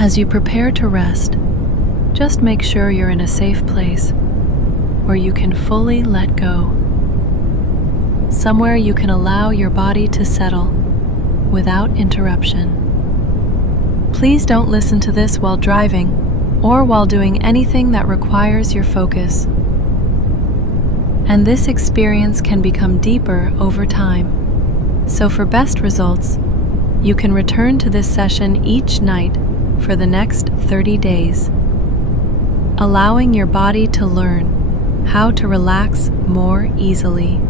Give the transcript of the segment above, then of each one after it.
As you prepare to rest, just make sure you're in a safe place where you can fully let go. Somewhere you can allow your body to settle without interruption. Please don't listen to this while driving or while doing anything that requires your focus. And this experience can become deeper over time. So for best results, you can return to this session each night for the next 30 days, allowing your body to learn how to relax more easily.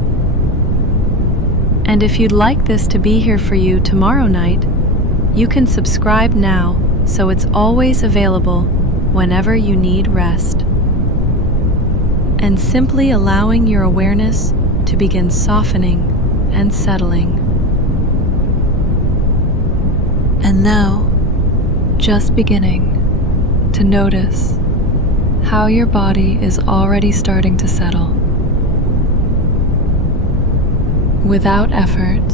And if you'd like this to be here for you tomorrow night, you can subscribe now so it's always available whenever you need rest. And simply allowing your awareness to begin softening and settling. And now, just beginning to notice how your body is already starting to settle. Without effort,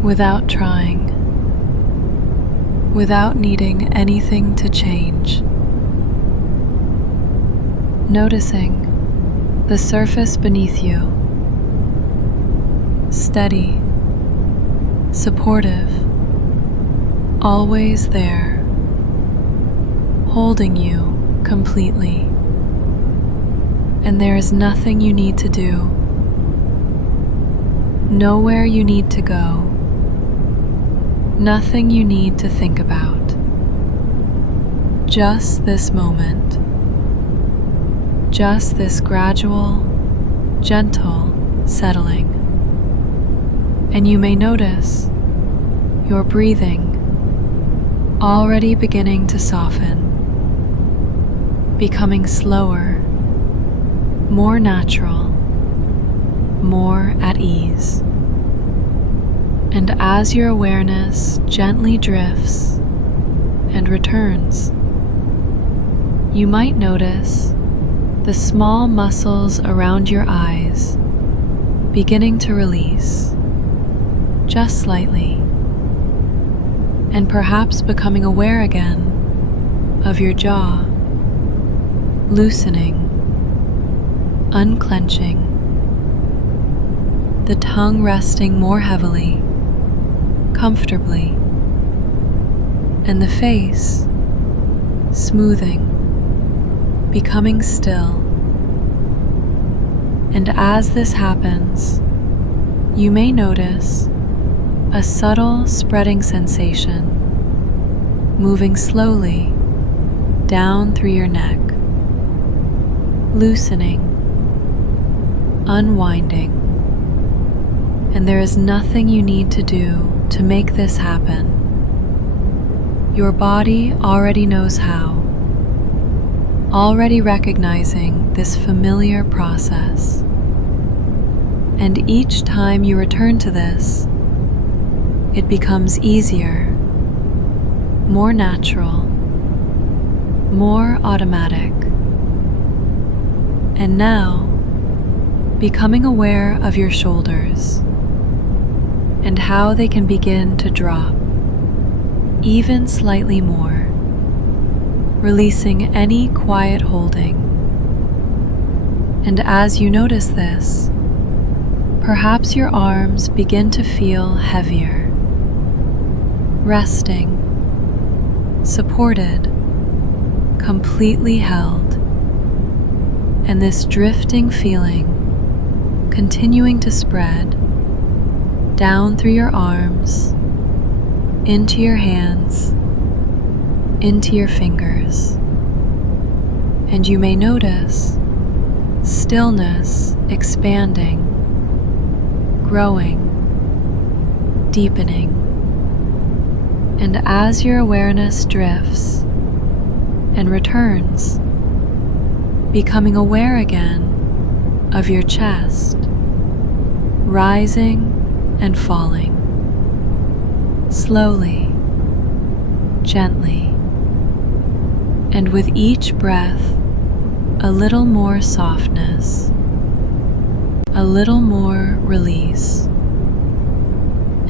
without trying, without needing anything to change. Noticing the surface beneath you, steady, supportive, always there, holding you completely. And there is nothing you need to do, nowhere you need to go, nothing you need to think about. Just this moment, just this gradual, gentle settling. And you may notice your breathing already beginning to soften, becoming slower, more natural, more at ease. And as your awareness gently drifts and returns, you might notice the small muscles around your eyes beginning to release, just slightly, and perhaps becoming aware again of your jaw, loosening, unclenching, the tongue resting more heavily, comfortably, and the face smoothing, becoming still. And as this happens, you may notice a subtle spreading sensation moving slowly down through your neck, loosening, unwinding. And there is nothing you need to do to make this happen. Your body already knows how, already recognizing this familiar process. And each time you return to this, it becomes easier, more natural, more automatic. And now, becoming aware of your shoulders and how they can begin to drop even slightly more, releasing any quiet holding. And as you notice this, perhaps your arms begin to feel heavier, resting, supported, completely held, and this drifting feeling continuing to spread down through your arms, into your hands, into your fingers. And you may notice stillness expanding, growing, deepening. And as your awareness drifts and returns, becoming aware again of your chest, rising and falling, slowly, gently, and with each breath, a little more softness, a little more release.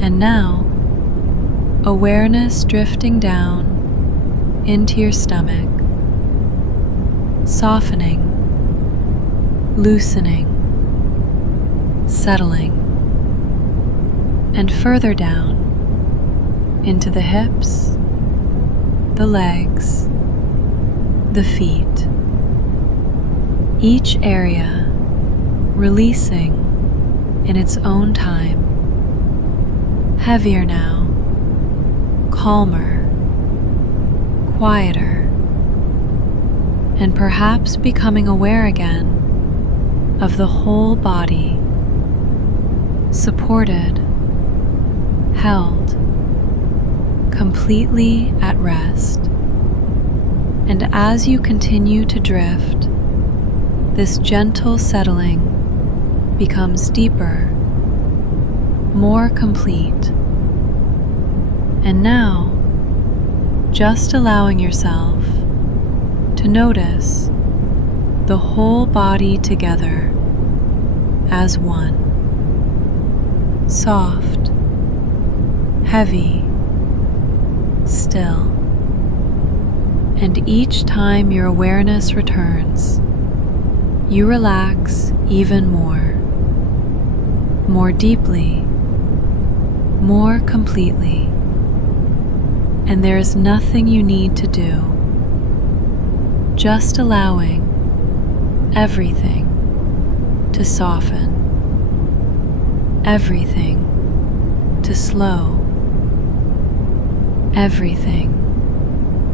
And now, awareness drifting down into your stomach, softening, loosening, settling, and further down into the hips, the legs, the feet. Each area releasing in its own time, heavier now, calmer, quieter, and perhaps becoming aware again of the whole body, supported, held, completely at rest. And as you continue to drift, this gentle settling becomes deeper, more complete. And now, just allowing yourself to notice the whole body together as one, soft, heavy, still. And each time your awareness returns, you relax even more deeply, more completely, and there is nothing you need to do, just allowing everything to soften, everything to slow, everything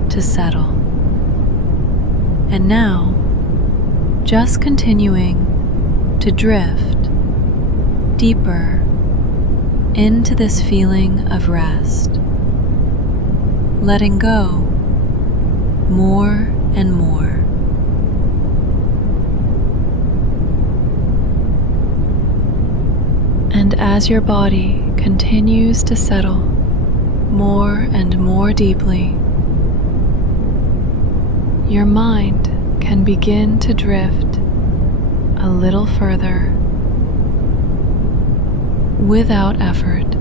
to settle. And now, just continuing to drift deeper into this feeling of rest, letting go more and more. And as your body continues to settle more and more deeply, your mind can begin to drift a little further without effort,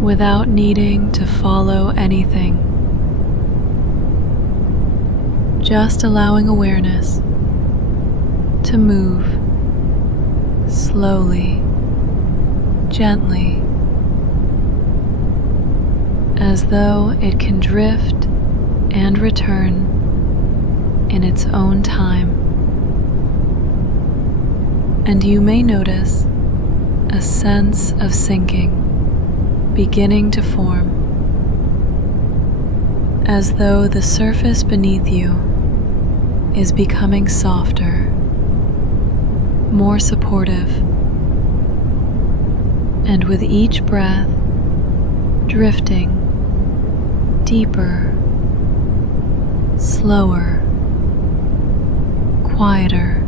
without needing to follow anything, just allowing awareness to move slowly, gently, as though it can drift and return in its own time. And you may notice a sense of sinking beginning to form, as though the surface beneath you is becoming softer, more supportive, and with each breath drifting deeper, slower, quieter.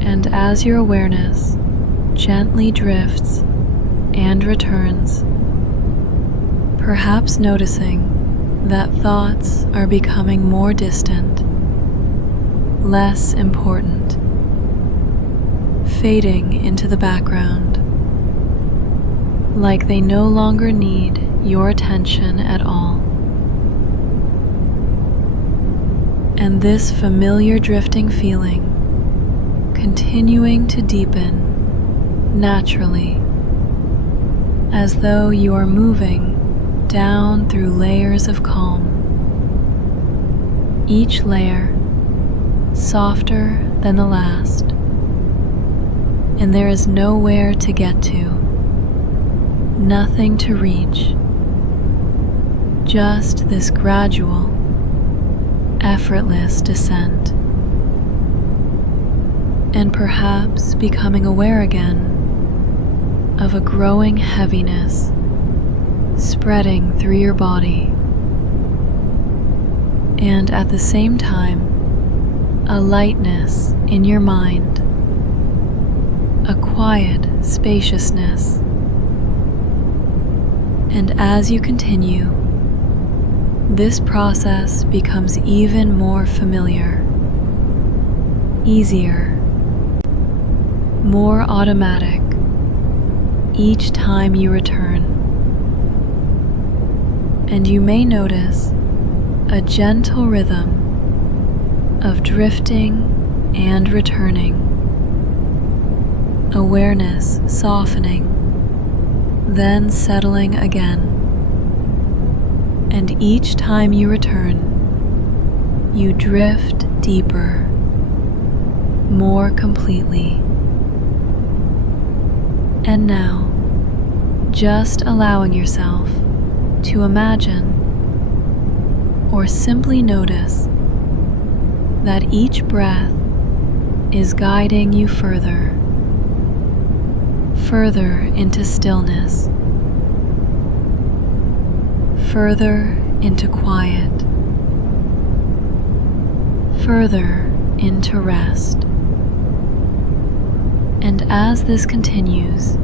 And as your awareness gently drifts and returns, perhaps noticing that thoughts are becoming more distant, less important, fading into the background, like they no longer need your attention at all. And this familiar drifting feeling continuing to deepen naturally, as though you are moving down through layers of calm, each layer softer than the last, and there is nowhere to get to, nothing to reach, just this gradual, effortless descent. And perhaps becoming aware again of a growing heaviness spreading through your body, and at the same time a lightness in your mind, a quiet spaciousness. And as you continue, this process becomes even more familiar, easier, more automatic each time you return. And you may notice a gentle rhythm of drifting and returning, awareness softening, then settling again. And each time you return, you drift deeper, more completely. And now, just allowing yourself to imagine or simply notice that each breath is guiding you further into stillness, further into quiet, further into rest. And as this continues,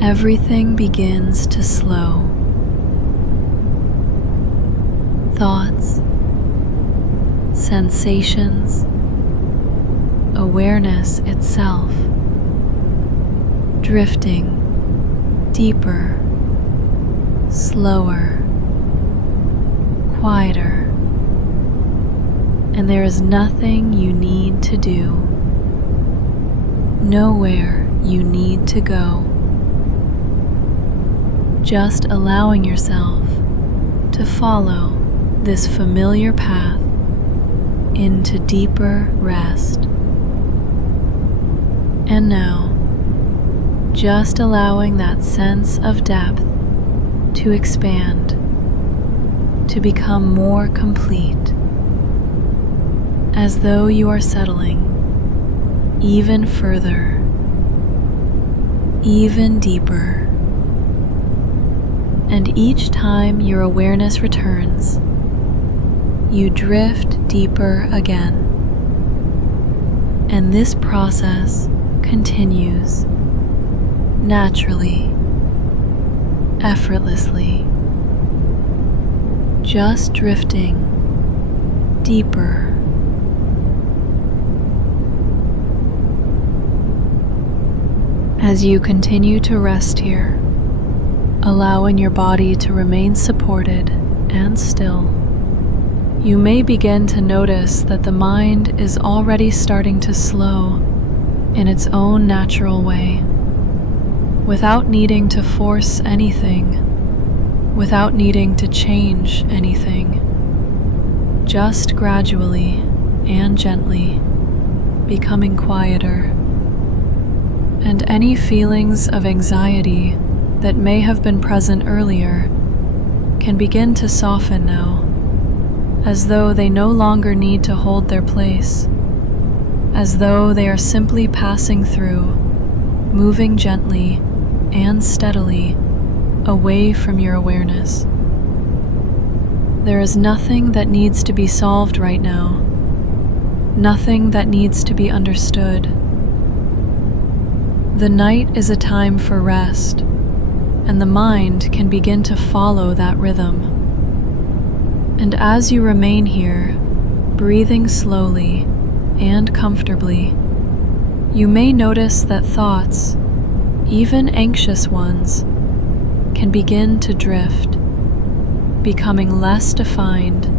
everything begins to slow. Thoughts, sensations, awareness itself, drifting deeper, slower, quieter. And there is nothing you need to do, nowhere you need to go. Just allowing yourself to follow this familiar path into deeper rest. And now, just allowing that sense of depth to expand, to become more complete, as though you are settling even further, even deeper. And each time your awareness returns, you drift deeper again. And this process continues naturally, effortlessly, just drifting deeper. As you continue to rest here, allowing your body to remain supported and still, you may begin to notice that the mind is already starting to slow in its own natural way, without needing to force anything, without needing to change anything, just gradually and gently becoming quieter. And any feelings of anxiety that may have been present earlier can begin to soften now, as though they no longer need to hold their place, as though they are simply passing through, moving gently and steadily away from your awareness. There is nothing that needs to be solved right now, nothing that needs to be understood. The night is a time for rest, and the mind can begin to follow that rhythm. And as you remain here, breathing slowly and comfortably, you may notice that thoughts, even anxious ones, can begin to drift, becoming less defined,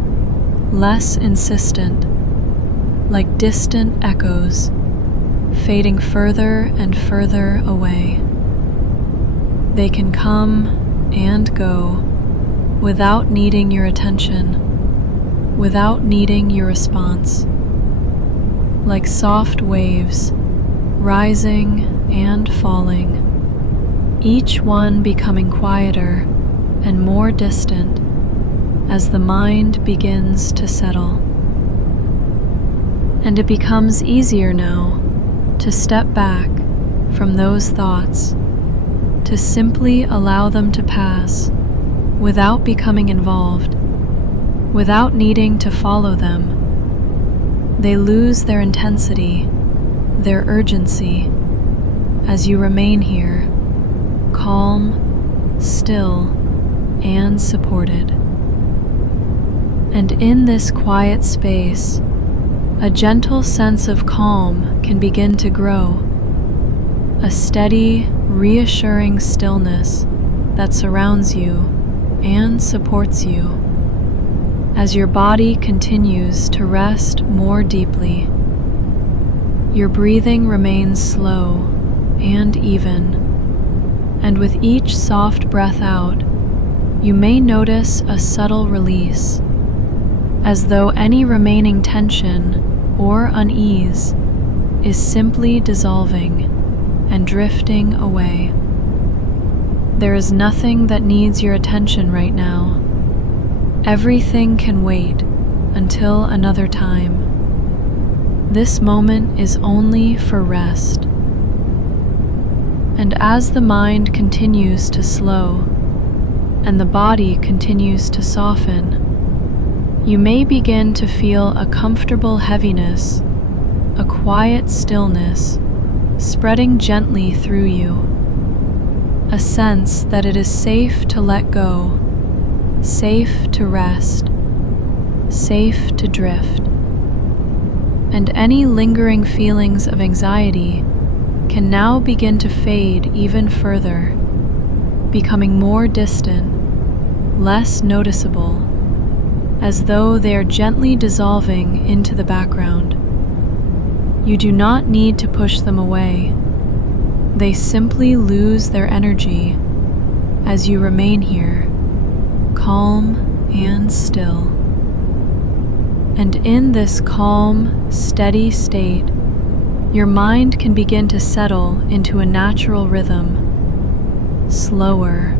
less insistent, like distant echoes, fading further and further away. They can come and go without needing your attention, without needing your response, like soft waves, rising and falling, each one becoming quieter and more distant as the mind begins to settle. And it becomes easier now to step back from those thoughts, to simply allow them to pass without becoming involved, without needing to follow them. They lose their intensity, their urgency, as you remain here, calm, still, and supported. And in this quiet space, a gentle sense of calm can begin to grow, a steady, reassuring stillness that surrounds you and supports you as your body continues to rest more deeply. Your breathing remains slow and even, and with each soft breath out, you may notice a subtle release, as though any remaining tension or unease is simply dissolving and drifting away. There is nothing that needs your attention right now. Everything can wait until another time. This moment is only for rest. And as the mind continues to slow and the body continues to soften, you may begin to feel a comfortable heaviness, a quiet stillness spreading gently through you, a sense that it is safe to let go, safe to rest, safe to drift. And any lingering feelings of anxiety can now begin to fade even further, becoming more distant, less noticeable, as though they are gently dissolving into the background. You do not need to push them away. They simply lose their energy as you remain here, calm and still. And in this calm, steady state, your mind can begin to settle into a natural rhythm, slower,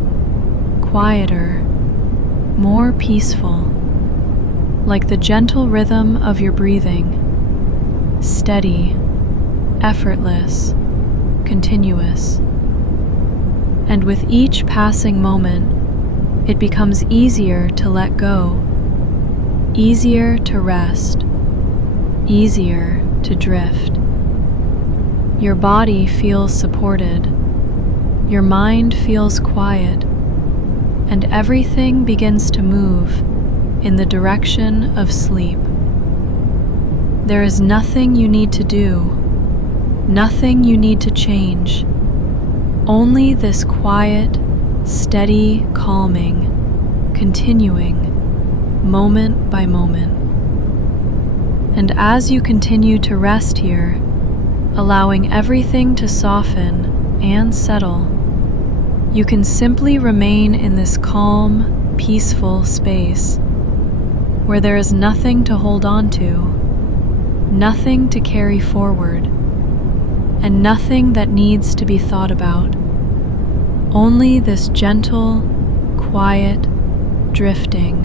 quieter, more peaceful, like the gentle rhythm of your breathing, steady, effortless, continuous. And with each passing moment, it becomes easier to let go, easier to rest, easier to drift. Your body feels supported, your mind feels quiet, and everything begins to move in the direction of sleep. There is nothing you need to do, nothing you need to change, only this quiet, steady calming, continuing, moment by moment. And as you continue to rest here, allowing everything to soften and settle, you can simply remain in this calm, peaceful space where there is nothing to hold on to, nothing to carry forward, and nothing that needs to be thought about. Only this gentle, quiet drifting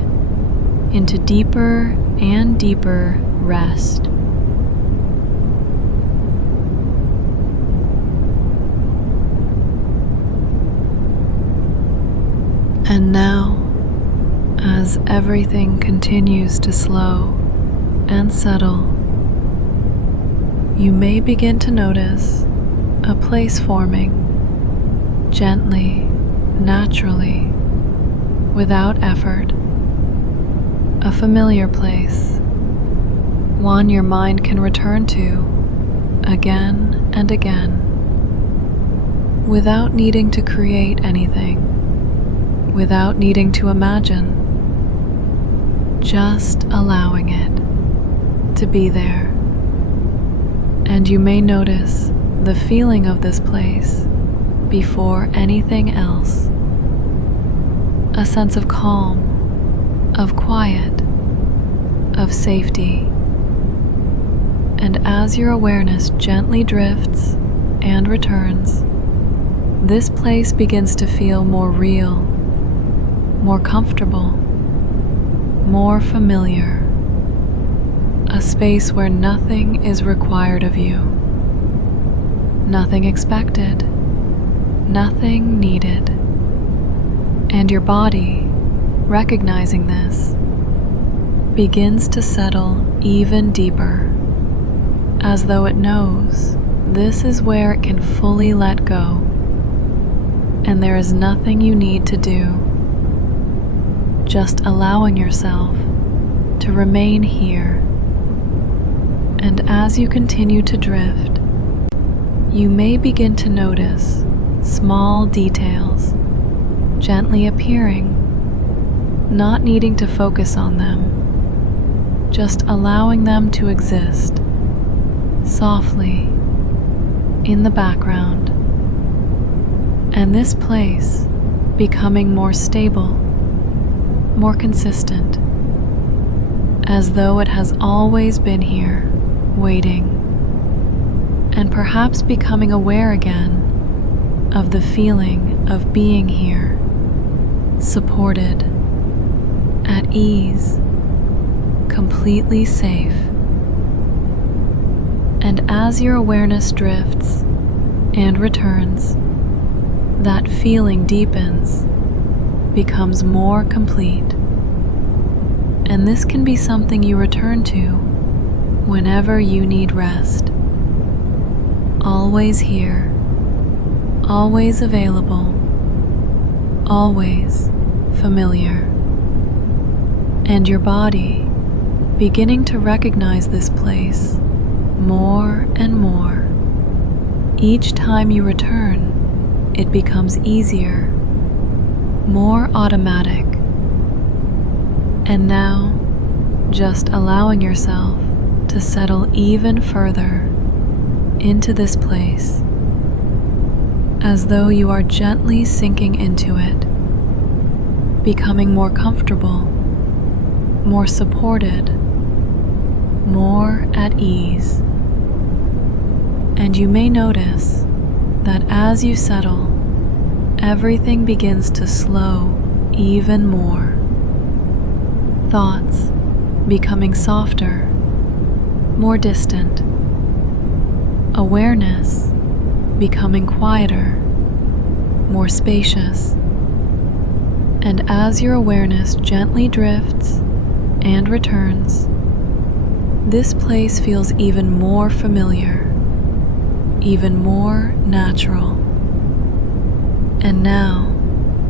into deeper and deeper rest. And now, as everything continues to slow and settle, you may begin to notice a place forming, gently, naturally, without effort. A familiar place, one your mind can return to again and again, without needing to create anything, without needing to imagine, just allowing it to be there. And you may notice the feeling of this place before anything else. A sense of calm, of quiet, of safety. And as your awareness gently drifts and returns, this place begins to feel more real, more comfortable, more familiar. A space where nothing is required of you, nothing expected, nothing needed. And your body, recognizing this, begins to settle even deeper, as though it knows this is where it can fully let go, and there is nothing you need to do, just allowing yourself to remain here. And as you continue to drift, you may begin to notice small details gently appearing not needing to focus on them, just allowing them to exist softly in the background, and this place becoming more stable, more consistent, as though it has always been here, waiting, and perhaps becoming aware again of the feeling of being here, supported, at ease, completely safe. And as your awareness drifts and returns, that feeling deepens, becomes more complete. And this can be something you return to whenever you need rest. Always here, always available, always familiar. And your body beginning to recognize this place more and more. Each time you return, it becomes easier, more automatic. And now, just allowing yourself to settle even further into this place, as though you are gently sinking into it, becoming more comfortable, more supported, more at ease. And you may notice that as you settle, everything begins to slow even more. Thoughts becoming softer, more distant. Awareness becoming quieter, more spacious. And as your awareness gently drifts and returns, this place feels even more familiar, even more natural. And now,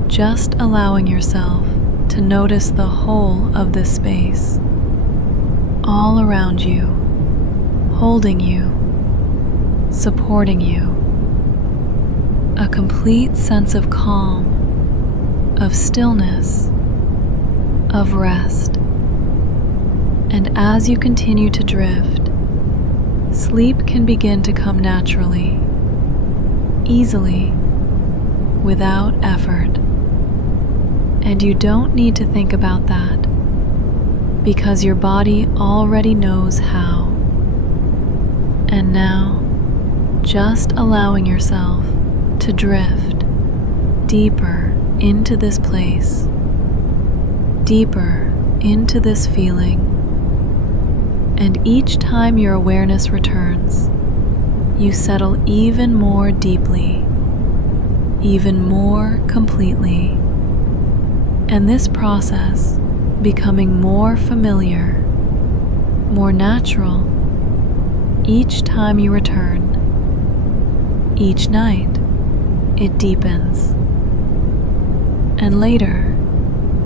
just allowing yourself to notice the whole of this space, all around you, holding you, supporting you. A complete sense of calm, of stillness, of rest. And as you continue to drift, sleep can begin to come naturally, easily, without effort. And you don't need to think about that, because your body already knows how. And now, just allowing yourself to drift deeper into this place, deeper into this feeling. And each time your awareness returns, you settle even more deeply, even more completely. And this process becoming more familiar, more natural, each time you return. Each night, it deepens. And later,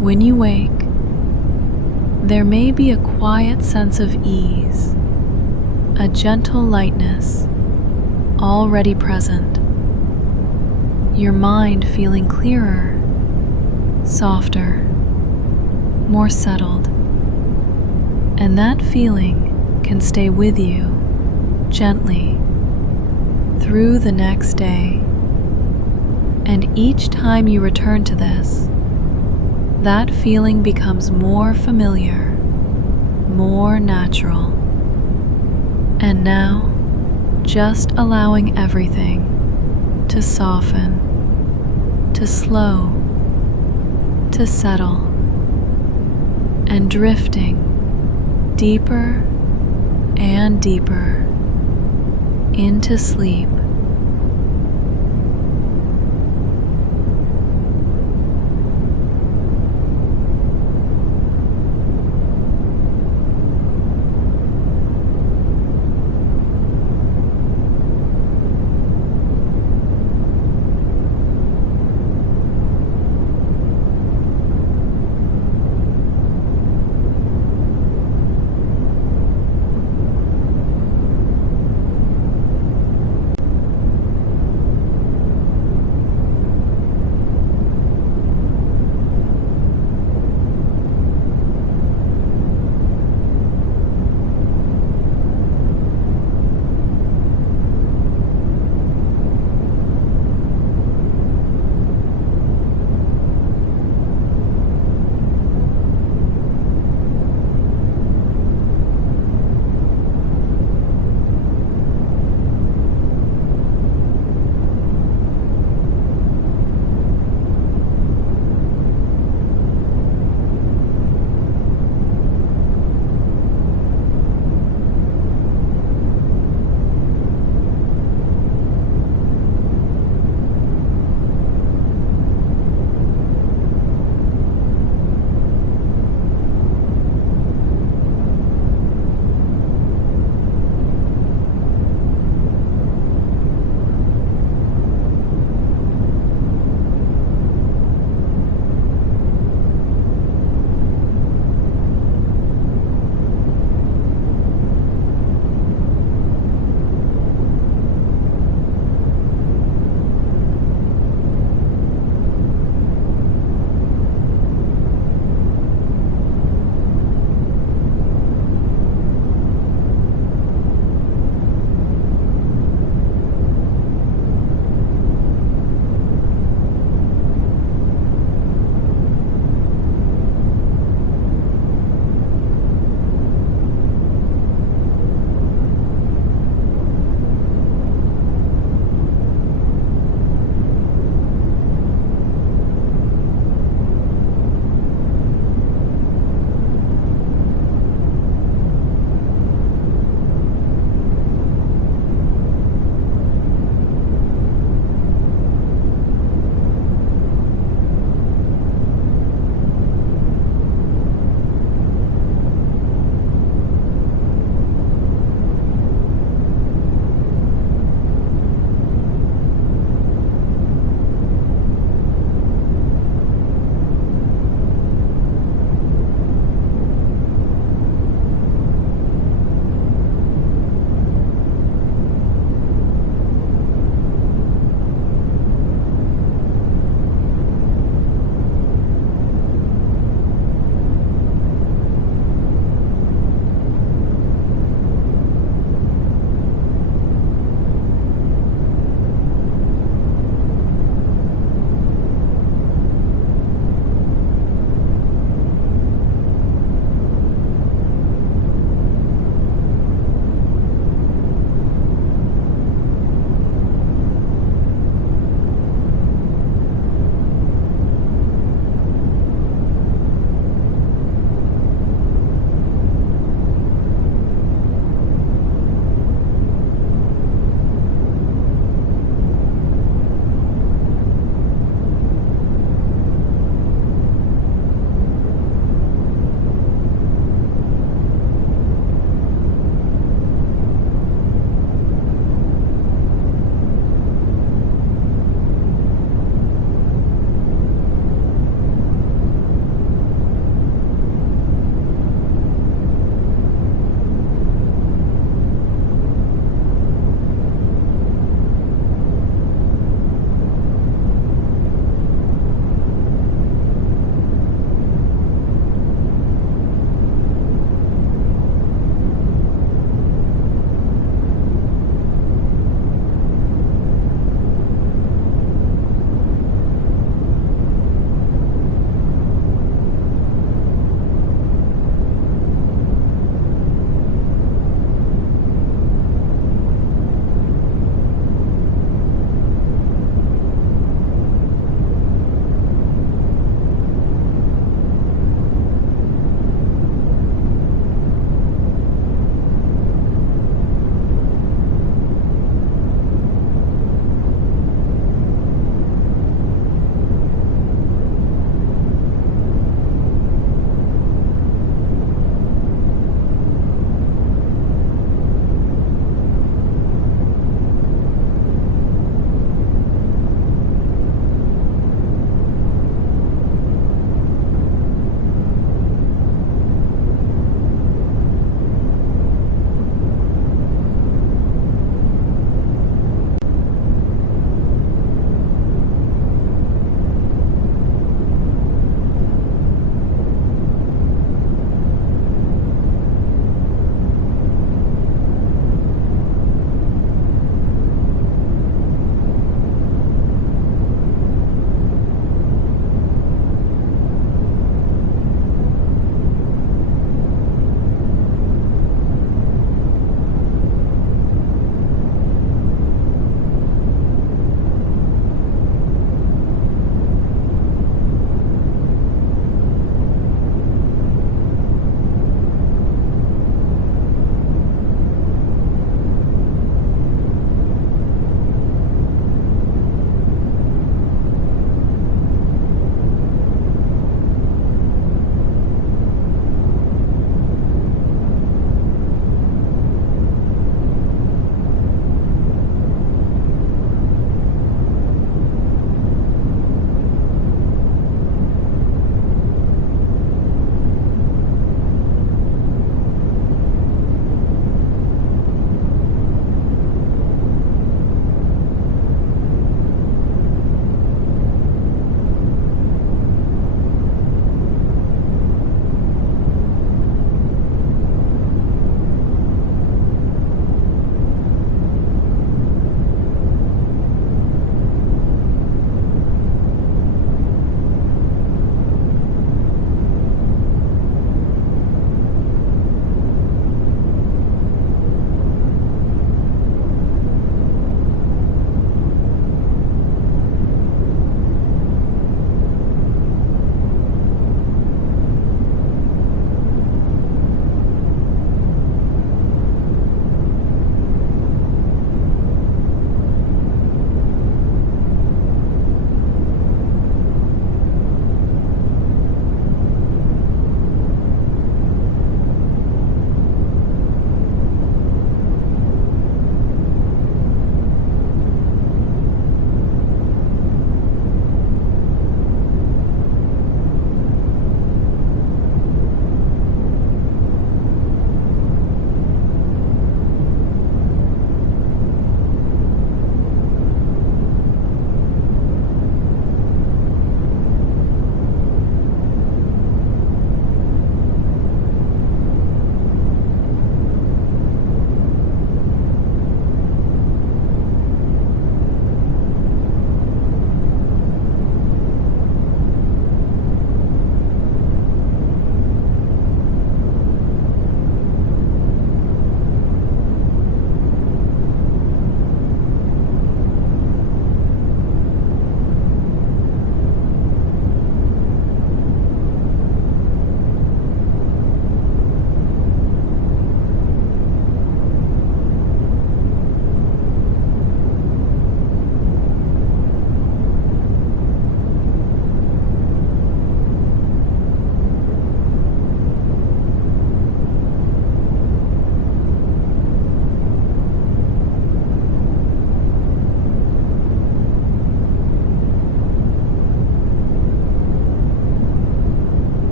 when you wake, there may be a quiet sense of ease, a gentle lightness already present. Your mind feeling clearer, softer, more settled. And that feeling can stay with you gently through the next day. And each time you return to this, that feeling becomes more familiar, more natural. And now, just allowing everything to soften, to slow, to settle, and drifting deeper and deeper into sleep.